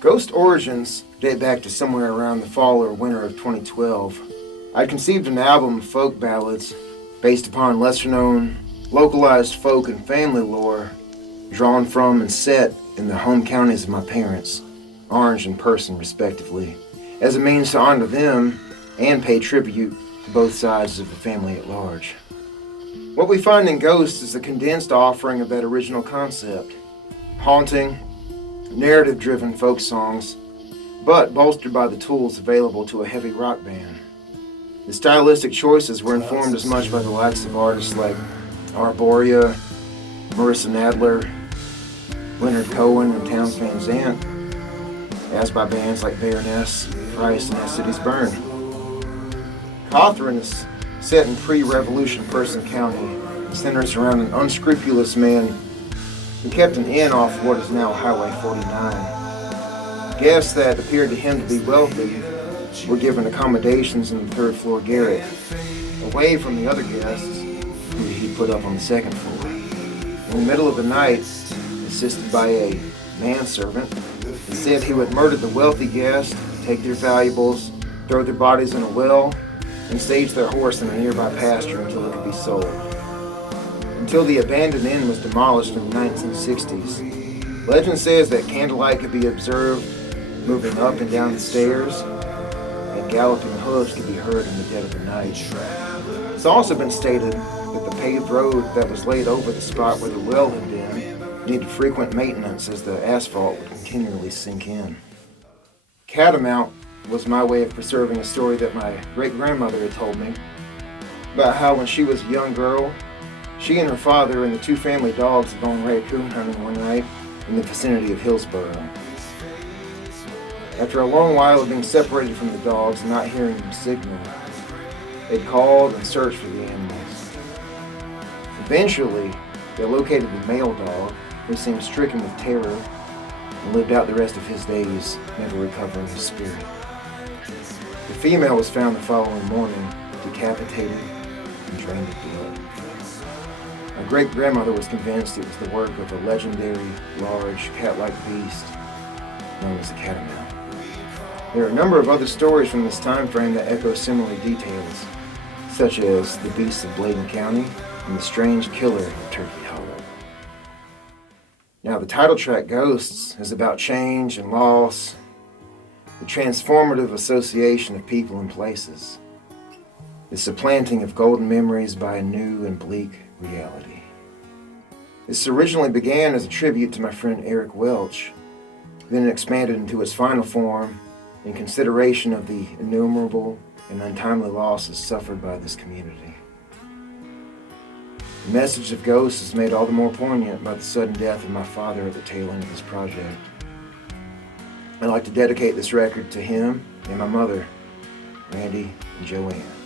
Ghost origins date back to somewhere around the fall or winter of 2012. I conceived an album of folk ballads based upon lesser-known, localized folk and family lore drawn from and set in the home counties of my parents, Orange and Person respectively, as a means to honor them and pay tribute to both sides of the family at large. What we find in Ghosts is a condensed offering of that original concept, haunting, narrative-driven folk songs, but bolstered by the tools available to a heavy rock band. The stylistic choices were informed as much by the likes of artists like Arboria, Marissa Nadler, Leonard Cohen, and Townes Van Zandt, as by bands like Baroness, Price, and As Cities Burn. Cawthron is set in pre-revolution Person County and centers around an unscrupulous man who kept an inn off what is now Highway 49. Guests that appeared to him to be wealthy were given accommodations in the third-floor garret, away from the other guests who he put up on the second floor. In the middle of the night, assisted by a manservant, he said he would murder the wealthy guests, take their valuables, throw their bodies in a well, and stage their horse in a nearby pasture until it could be sold. Until the abandoned inn was demolished in the 1960s. Legend says that candlelight could be observed moving up and down the stairs, and galloping hooves could be heard in the dead of the night. It's also been stated that the paved road that was laid over the spot where the well had been needed frequent maintenance as the asphalt would continually sink in. Catamount was my way of preserving a story that my great-grandmother had told me about how when she was a young girl, she and her father and the two family dogs had gone raccoon hunting one night in the vicinity of Hillsboro. After a long while of being separated from the dogs and not hearing them signal, they called and searched for the animals. Eventually, they located the male dog, who seemed stricken with terror and lived out the rest of his days, never recovering his spirit. The female was found the following morning, decapitated and drained of blood. My great-grandmother was convinced it was the work of a legendary, large, cat-like beast known as the catamount. There are a number of other stories from this time frame that echo similar details, such as the beasts of Bladen County and the strange killer of Turkey Hollow. Now, the title track, Ghosts, is about change and loss, the transformative association of people and places, the supplanting of golden memories by a new and bleak reality. This originally began as a tribute to my friend Eric Welch, then it expanded into its final form in consideration of the innumerable and untimely losses suffered by this community. The message of Ghosts is made all the more poignant by the sudden death of my father at the tail end of this project. I'd like to dedicate this record to him and my mother, Randy and Joanne.